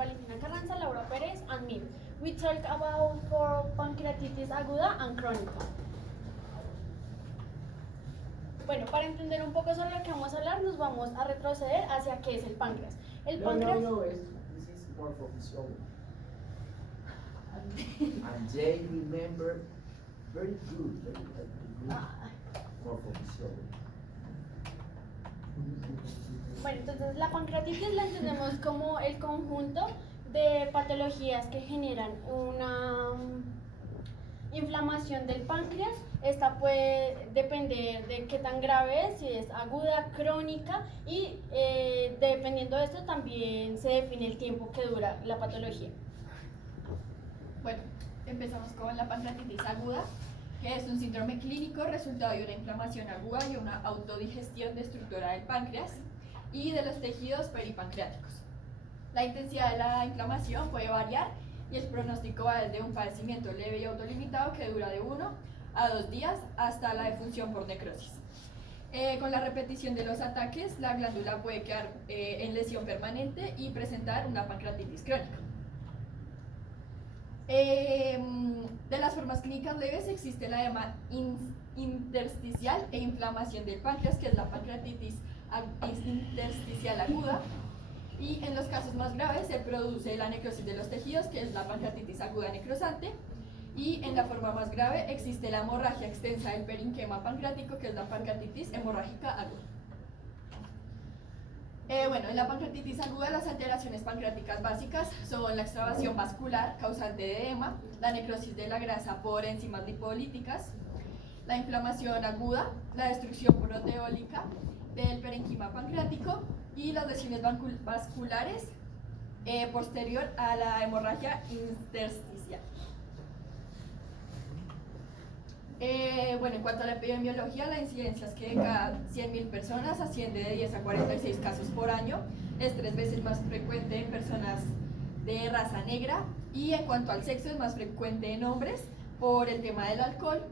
Valentina Carranza, Laura Pérez, and me. We talk about for pancreatitis aguda and crónica. Bueno, para entender un poco sobre lo que vamos a hablar, nos vamos a retroceder hacia qué es el páncreas. El páncreas... No, this is more for physiology. And they remember very good, very good, more for physiology. Bueno, entonces la pancreatitis la entendemos como el conjunto de patologías que generan una inflamación del páncreas. Esta puede depender de qué tan grave es, si es aguda, crónica y dependiendo de esto también se define el tiempo que dura la patología. Bueno, empezamos con la pancreatitis aguda, que es un síndrome clínico resultado de una inflamación aguda y una autodigestión destructora del páncreas y de los tejidos peripancreáticos. La intensidad de la inflamación puede variar y el pronóstico va desde un padecimiento leve y autolimitado que dura de 1 a 2 días hasta la defunción por necrosis. Con la repetición de los ataques, la glándula puede quedar en lesión permanente y presentar una pancreatitis crónica. De las formas clínicas leves existe la edema intersticial e inflamación del páncreas, que es la pancreatitis intersticial aguda, y en los casos más graves se produce la necrosis de los tejidos, que es la pancreatitis aguda necrosante, y en la forma más grave existe la hemorragia extensa del parenquima pancreático, que es la pancreatitis hemorrágica aguda. Bueno, en la pancreatitis aguda las alteraciones pancreáticas básicas son la extravasación vascular causante de edema, la necrosis de la grasa por enzimas lipolíticas, la inflamación aguda, la destrucción proteólica del parenquima pancreático y las lesiones vasculares posterior a la hemorragia intersticial. Bueno, en cuanto a la epidemiología, la incidencia es que de cada 100.000 personas asciende de 10 a 46 casos por año. Es 3 veces más frecuente en personas de raza negra y en cuanto al sexo es más frecuente en hombres por el tema del alcohol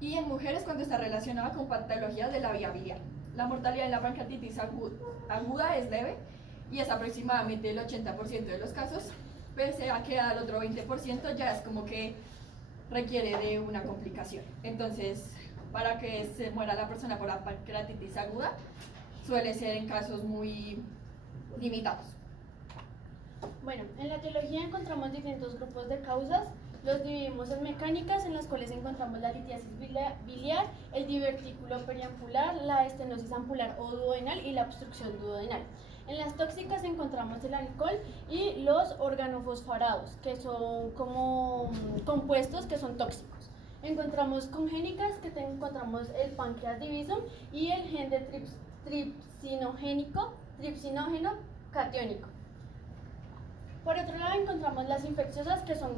y en mujeres cuando está relacionada con patologías de la vía biliar. La mortalidad en la pancreatitis aguda es leve y es aproximadamente el 80% de los casos, pese a que al otro 20% ya es como que requiere de una complicación. Entonces, para que se muera la persona por la pancreatitis aguda, suele ser en casos muy limitados. Bueno, en la etiología encontramos distintos grupos de causas. Los dividimos en mecánicas, en las cuales encontramos la litiasis biliar, el divertículo periampular, la estenosis ampular o duodenal y la obstrucción duodenal. En las tóxicas encontramos el alcohol y los organofosforados, que son como compuestos que son tóxicos. Encontramos congénicas, que encontramos el páncreas divisum y el gen de tripsinógeno catiónico. Por otro lado encontramos las infecciosas, que son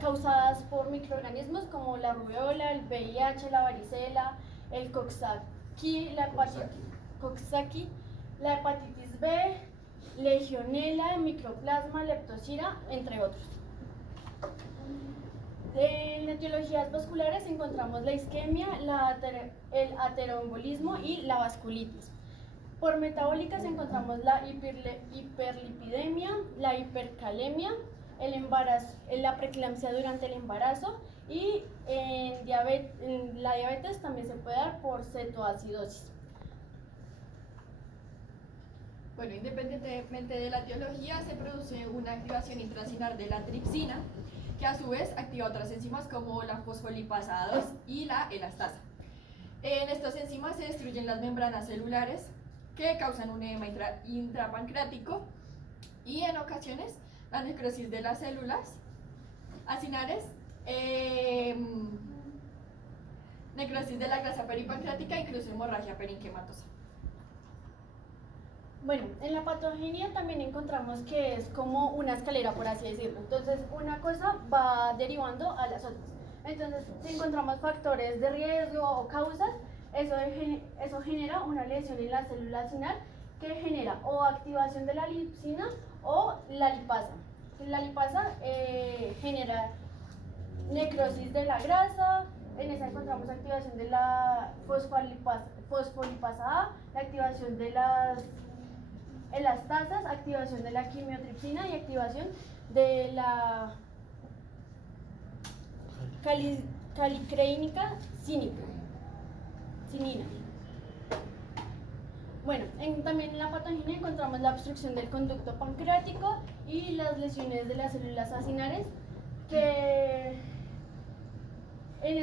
causadas por microorganismos como la rubiola, el VIH, la varicela, el Coxsackie, la hepatitis B, legionela, microplasma, leptospira, entre otros. En etiologías vasculares encontramos la isquemia, el ateroembolismo y la vasculitis. Por metabólicas encontramos la hiperlipidemia, la hipercalemia, la preeclampsia durante el embarazo y la diabetes también se puede dar por cetoacidosis. Bueno, independientemente de la etiología, se produce una activación intracinar de la tripsina, que a su vez activa otras enzimas como la fosfolipasa 2 y la elastasa. En estas enzimas se destruyen las membranas celulares que causan un edema intrapancreático y en ocasiones la necrosis de las células acinares, necrosis de la grasa peripancreática e incluso hemorragia parenquimatosa. Bueno, en la patogenia también encontramos que es como una escalera, por así decirlo. Entonces, una cosa va derivando a las otras. Entonces, si encontramos factores de riesgo o causas, eso genera una lesión en la célula acinar que genera o activación de la lipsina o la lipasa. La lipasa genera necrosis de la grasa, en esa encontramos activación de la fosfolipasa A, la activación de las elastasas, activación de la quimiotripsina y activación de la calicreinica cinina. Bueno, también en la patogenia encontramos la obstrucción del conducto pancreático y las lesiones de las células acinares, que en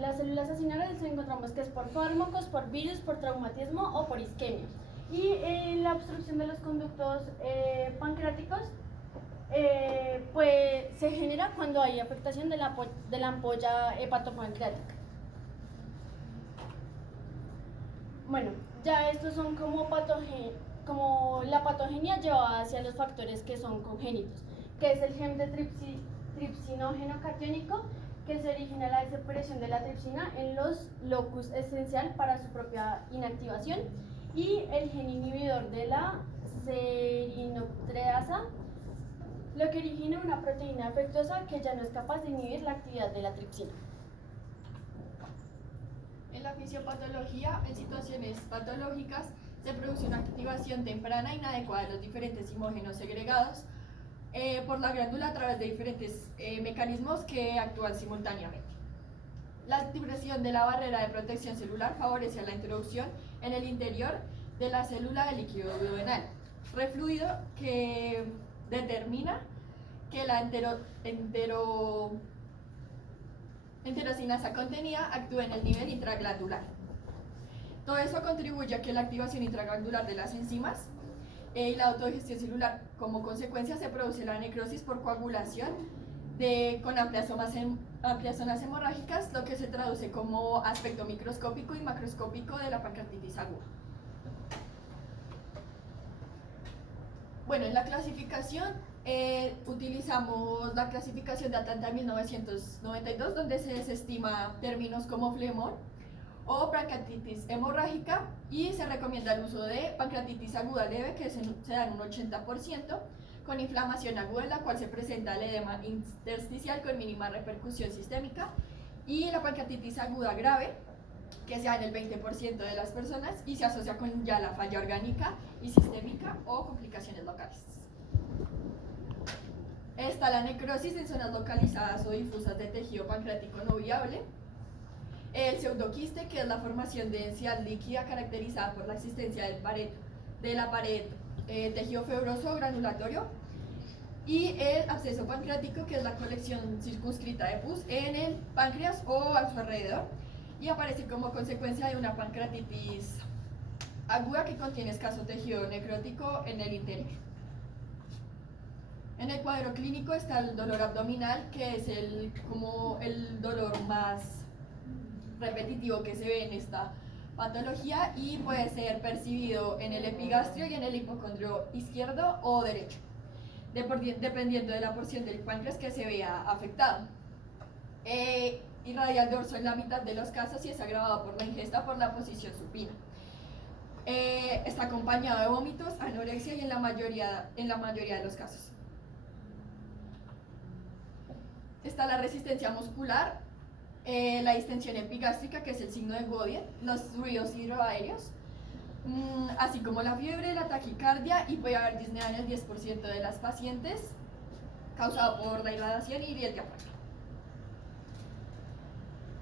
las células acinares encontramos que es por fármacos, por virus, por traumatismo o por isquemia. Y la obstrucción de los conductos pancreáticos pues se genera cuando hay afectación de la ampolla hepatopancreática. Bueno, ya estos son como la patogenia llevada hacia los factores que son congénitos, que es el gen de tripsinógeno catiónico, que se origina la desexpresión de la tripsina en los locus esencial para su propia inactivación, y el gen inhibidor de la serinocreasa, lo que origina una proteína defectuosa que ya no es capaz de inhibir la actividad de la tripsina. En la fisiopatología, en situaciones patológicas, se produce una activación temprana inadecuada de los diferentes simógenos segregados por la glándula a través de diferentes mecanismos que actúan simultáneamente. La activación de la barrera de protección celular favorece la introducción en el interior de la célula del líquido duodenal, refluido que determina que la enterocinasa contenida actúe en el nivel intraglandular. Todo eso contribuye a que la activación intraglandular de las enzimas y la autodigestión celular. Como consecuencia se produce la necrosis por coagulación con amplias zonas hemorrágicas, lo que se traduce como aspecto microscópico y macroscópico de la pancreatitis aguda. Bueno, en la clasificación utilizamos la clasificación de Atlanta de 1992, donde se desestima términos como flemón o pancreatitis hemorrágica, y se recomienda el uso de pancreatitis aguda leve, que se da en un 80%, con inflamación aguda en la cual se presenta el edema intersticial con mínima repercusión sistémica, y la pancreatitis aguda grave, que se da en el 20% de las personas y se asocia con ya la falla orgánica y sistémica o complicaciones locales. Está la necrosis en zonas localizadas o difusas de tejido pancreático no viable. El pseudoquiste, que es la formación de densidad líquida caracterizada por la existencia de la pared tejido fibroso o granulatorio. Y el absceso pancreático, que es la colección circunscrita de pus en el páncreas o a su alrededor, y aparece como consecuencia de una pancreatitis aguda que contiene escaso tejido necrótico en el interior. En el cuadro clínico está el dolor abdominal, que es como el dolor más repetitivo que se ve en esta patología, y puede ser percibido en el epigastrio y en el hipocondrio izquierdo o derecho, dependiendo de la porción del páncreas que se vea afectado. Irradia el dorso en la mitad de los casos y es agravado por la ingesta por la posición supina. Está acompañado de vómitos, anorexia y en la mayoría de los casos. Está la resistencia muscular, la distensión epigástrica, que es el signo de Godier, los ruidos hidroaéreos, así como la fiebre, la taquicardia, y puede haber disnea en el 10% de las pacientes, causado por la irradiación y el diafragma.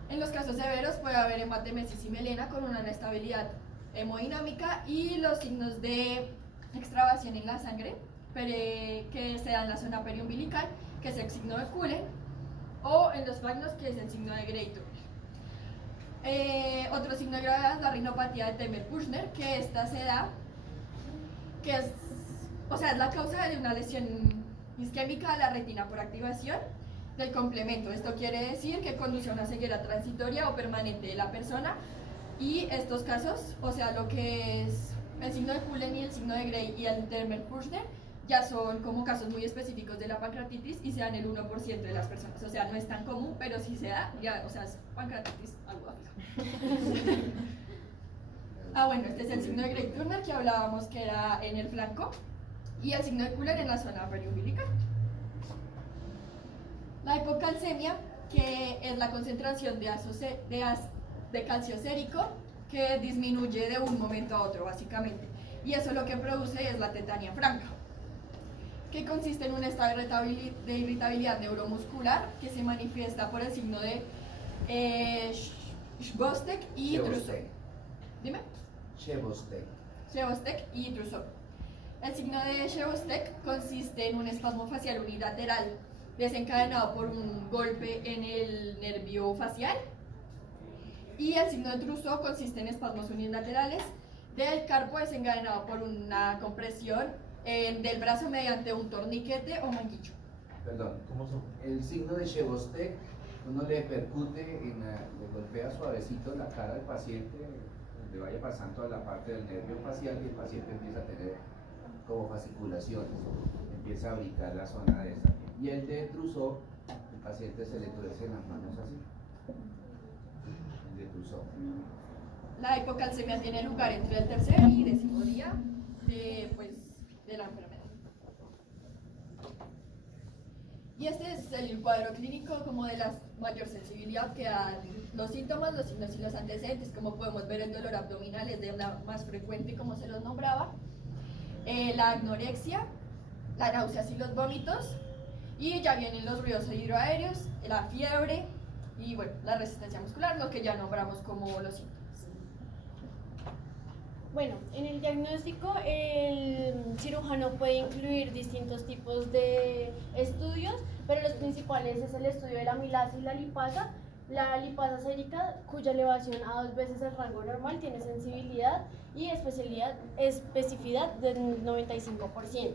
En los casos severos puede haber hematemesis y melena con una inestabilidad hemodinámica y los signos de extravasación en la sangre que se dan en la zona periumbilical, que es el signo de Cullen, o en los magnos, que es el signo de Grey-Turner. Otro signo de gravedad es la rinopatía de Temer-Kushner, que esta se da, es la causa de una lesión isquémica de la retina por activación del complemento. Esto quiere decir que conduce a una ceguera transitoria o permanente de la persona, y estos casos, lo que es el signo de Cullen y el signo de Gray y el Temer-Kushner, ya son como casos muy específicos de la pancreatitis y se dan el 1% de las personas. No es tan común, pero si se da, es pancreatitis aguda. Bueno, este es el signo de Grey-Turner que hablábamos, que era en el flanco, y el signo de Cullen en la zona periumbilical. La hipocalcemia, que es la concentración de calcio sérico, que disminuye de un momento a otro, básicamente. y eso lo que produce es la tetania franca, que consiste en un estado de irritabilidad neuromuscular que se manifiesta por el signo de Chvostek y Trousseau. Dime. Chvostek y Trousseau. El signo de Chvostek consiste en un espasmo facial unilateral desencadenado por un golpe en el nervio facial, y el signo de Trousseau consiste en espasmos unilaterales del carpo desencadenado por una compresión del brazo mediante un torniquete o manguillo. Perdón, ¿cómo son? El signo de Chvostek, uno le percute, le golpea suavecito la cara al paciente, le vaya pasando a la parte del nervio facial y el paciente empieza a tener como fasciculaciones, empieza a brincar la zona de esta. Y el de Trousseau, el paciente se le tuercen las manos así. El de Trousseau. La hipocalcemia tiene lugar entre el tercer y décimo día de la enfermedad. Y este es el cuadro clínico como de la mayor sensibilidad que dan los síntomas, los signos y los antecedentes. Como podemos ver, el dolor abdominal es de la más frecuente, como se los nombraba, la anorexia, la náuseas y los vómitos, y ya vienen los ruidos hidroaéreos, la fiebre y bueno, la resistencia muscular, lo que ya nombramos como los síntomas. Bueno, en el diagnóstico el cirujano puede incluir distintos tipos de estudios, pero los principales es el estudio de la amilasa y la lipasa sérica, cuya elevación a 2 veces el rango normal tiene sensibilidad y especificidad del 95%.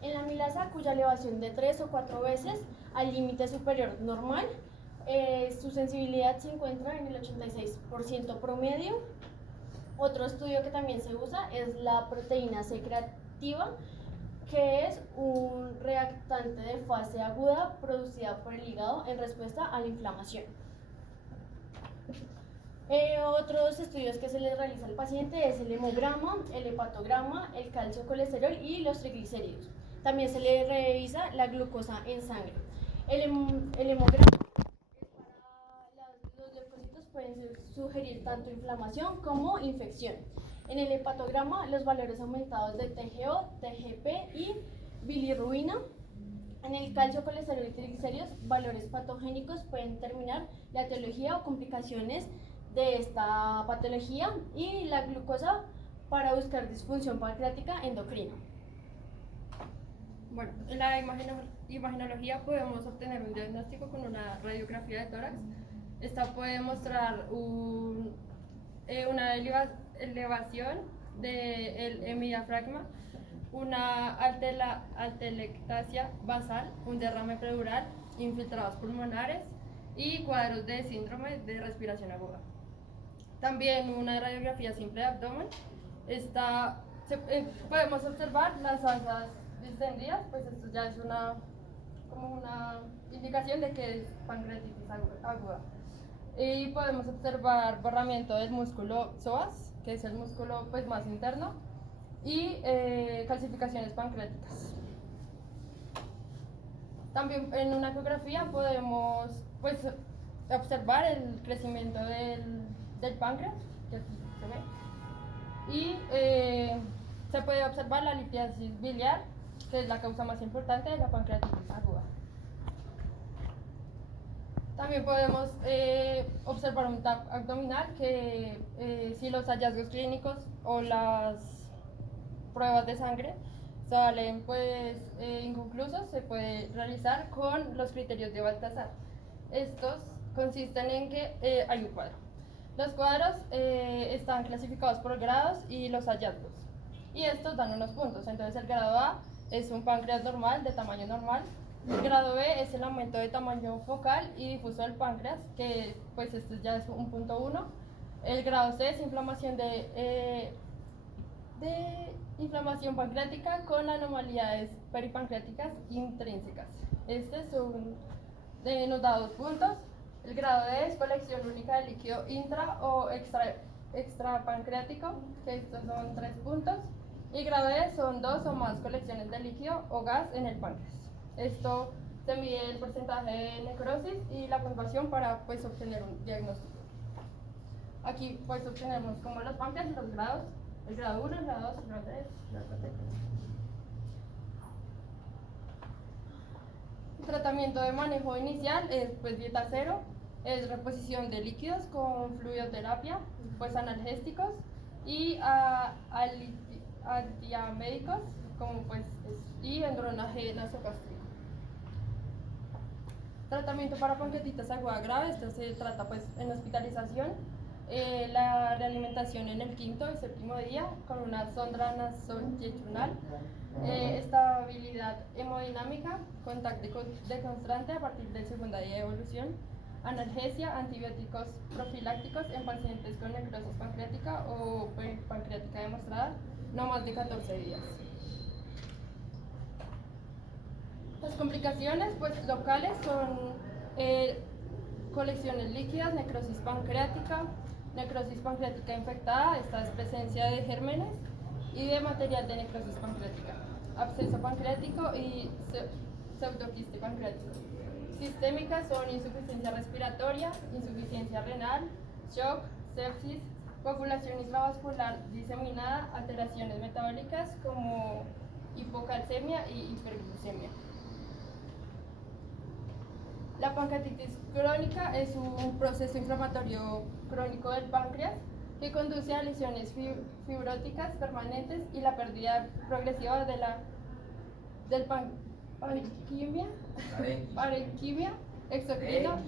En la amilasa, cuya elevación de 3 o 4 veces al límite superior normal, su sensibilidad se encuentra en el 86% promedio. Otro estudio que también se usa es la proteína C creativa, que es un reactante de fase aguda producida por el hígado en respuesta a la inflamación. Otros estudios que se le realiza al paciente es el hemograma, el hepatograma, el calcio colesterol y los triglicéridos. También se le revisa la glucosa en sangre. El hemograma los leucocitos pueden sugerir tanto inflamación como infección. En el hepatograma, los valores aumentados de TGO, TGP y bilirrubina. En el calcio, colesterol y triglicéridos, valores patogénicos pueden determinar la etiología o complicaciones de esta patología, y la glucosa para buscar disfunción pancreática endocrina. Bueno, en la imagenología podemos obtener un diagnóstico con una radiografía de tórax. Esta puede mostrar una elevación del hemidiafragma, una atelectasia basal, un derrame pleural, infiltrados pulmonares y cuadros de síndrome de respiración aguda. También una radiografía simple de abdomen. Podemos observar las asas distendidas, pues esto ya es como una indicación de que es pancreatitis aguda. Y podemos observar borramiento del músculo psoas, que es el músculo pues más interno, y calcificaciones pancreáticas. También en una ecografía podemos pues observar el crecimiento del páncreas, que aquí se ve, y se puede observar la litiasis biliar, que es la causa más importante de la pancreatitis aguda. También podemos observar un TAP abdominal, que si los hallazgos clínicos o las pruebas de sangre salen pues inconclusos, se puede realizar con los criterios de Baltasar. Estos consisten en que hay un cuadro. Los cuadros están clasificados por grados y los hallazgos, y estos dan unos puntos. Entonces el grado A es un páncreas normal, de tamaño normal. El grado B es el aumento de tamaño focal y difuso del páncreas, que pues esto ya es un punto 1. El grado C es inflamación de inflamación pancreática con anomalías peripancreáticas intrínsecas. Este nos da 2 puntos. El grado D es colección única de líquido intra o extrapancreático, que estos son 3 puntos. Y el grado E son 2 o más colecciones de líquido o gas en el páncreas. Esto se mide el porcentaje de necrosis y la puntuación para pues obtener un diagnóstico. Aquí pues obtenemos como los páncreas y los grados. el grado 1, el grado 2, el grado 3, el grado 4. El tratamiento de manejo inicial es pues dieta cero, es reposición de líquidos con fluidoterapia, pues analgésicos y antiamédicos como pues y endronaje nasogástrico. Tratamiento para pancreatitis aguda grave, esto se trata pues en hospitalización, la realimentación en el quinto y séptimo día con una sonda nasoyecunal, estabilidad hemodinámica, contacto deconstante a partir del segundo día de evolución, analgesia, antibióticos profilácticos en pacientes con necrosis pancreática o pancreática demostrada, no más de 14 días. Las complicaciones pues, locales son colecciones líquidas, necrosis pancreática infectada, esta es presencia de gérmenes y de material de necrosis pancreática, absceso pancreático y pseudoquiste pancreático. Sistémicas son insuficiencia respiratoria, insuficiencia renal, shock, sepsis, coagulación intravascular diseminada, alteraciones metabólicas como hipocalcemia y hiperglucemia. La pancreatitis crónica es un proceso inflamatorio crónico del páncreas que conduce a lesiones fibróticas permanentes y la pérdida progresiva del parenquimia, exocrino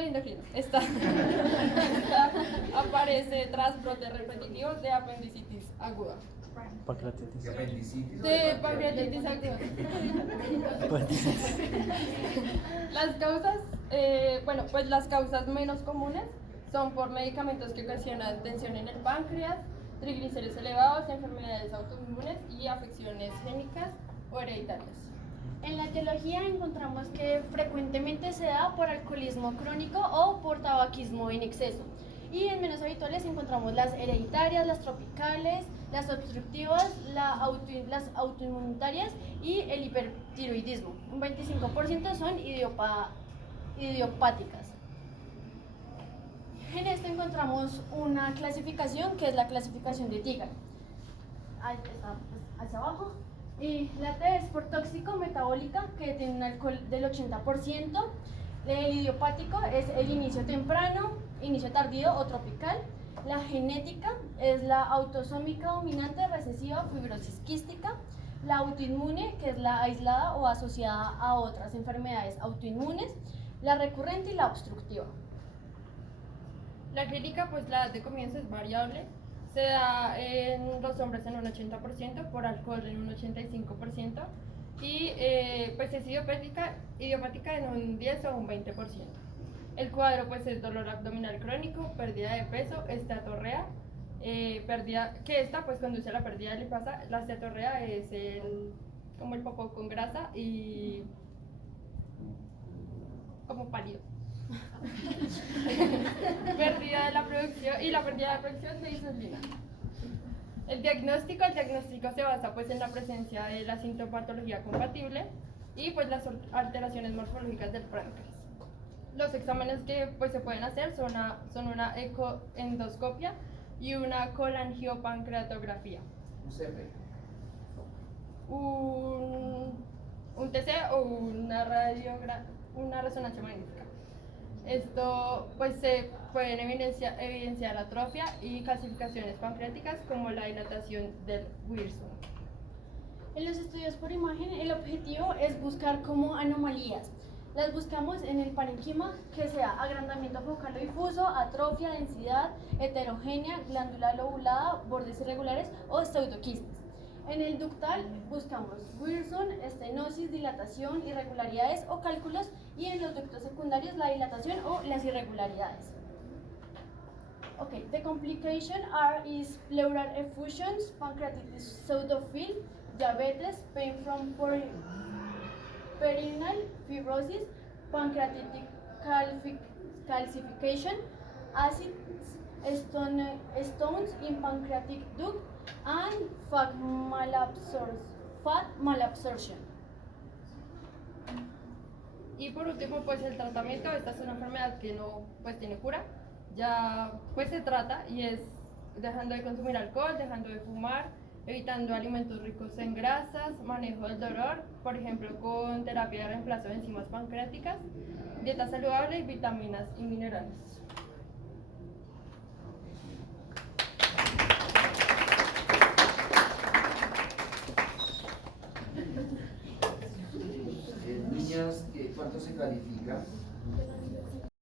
y endocrino. Esta aparece tras brotes repetitivos de apendicitis aguda. Pancreatitis. ¿De apendicitis? De pancreatitis aguda. Las causas, pues las causas menos comunes son por medicamentos que ocasionan tensión en el páncreas, triglicéridos elevados, enfermedades autoinmunes y afecciones génicas o hereditarias. En la etiología encontramos que frecuentemente se da por alcoholismo crónico o por tabaquismo en exceso. Y en menos habituales encontramos las hereditarias, las tropicales, las obstructivas, las autoinmunitarias y el hipertiroidismo. Un 25% son idiopáticas. En esto encontramos una clasificación que es la clasificación de Tigar. Ahí está, pues, hacia abajo. Y la T es por tóxico metabólica, que tiene un alcohol del 80%. El idiopático es el inicio temprano, inicio tardío o tropical. La genética es la autosómica dominante recesiva fibrosis quística. La autoinmune, que es la aislada o asociada a otras enfermedades autoinmunes. La recurrente y la obstructiva. La clínica, pues la de comienzo es variable. Se da en los hombres en un 80%, por alcohol en un 85% y pues es idiopática en un 10 o un 20%. El cuadro pues es dolor abdominal crónico, pérdida de peso, esteatorrea, que esta pues conduce a la pérdida de lipasa. La esteatorrea es como el popó con grasa y como pálido. Pérdida de la producción y la pérdida de la producción de insulina. El diagnóstico se basa pues en la presencia de la sintomatología compatible y pues las alteraciones morfológicas del páncreas. Los exámenes que pues se pueden hacer son una ecoendoscopia y una colangiopancreatografía. Un CP. Un TC o una resonancia magnética. Esto pues se pueden evidenciar atrofia y calcificaciones pancreáticas como la dilatación del Wilson. En los estudios por imagen, el objetivo es buscar como anomalías. Las buscamos en el parenquima, que sea agrandamiento focal o difuso, atrofia, densidad, heterogénea, glándula lobulada, bordes irregulares o pseudoquistes. En el ductal buscamos Wilson, estenosis, dilatación, irregularidades o cálculos, y en los ductos secundarios la dilatación o las irregularidades. Okay, the complication is pleural effusions, pancreatitis pseudophil, diabetes, pain from perineal fibrosis, pancreatic calcification, acids, stones in pancreatic duct, and fat malabsorption. Y por último, pues el tratamiento. Esta es una enfermedad que no pues tiene cura, ya pues se trata y es dejando de consumir alcohol, dejando de fumar, evitando alimentos ricos en grasas, manejo del dolor, por ejemplo con terapia de reemplazo de enzimas pancreáticas, dieta saludable y vitaminas y minerales. Niñas, ¿cuánto se califica?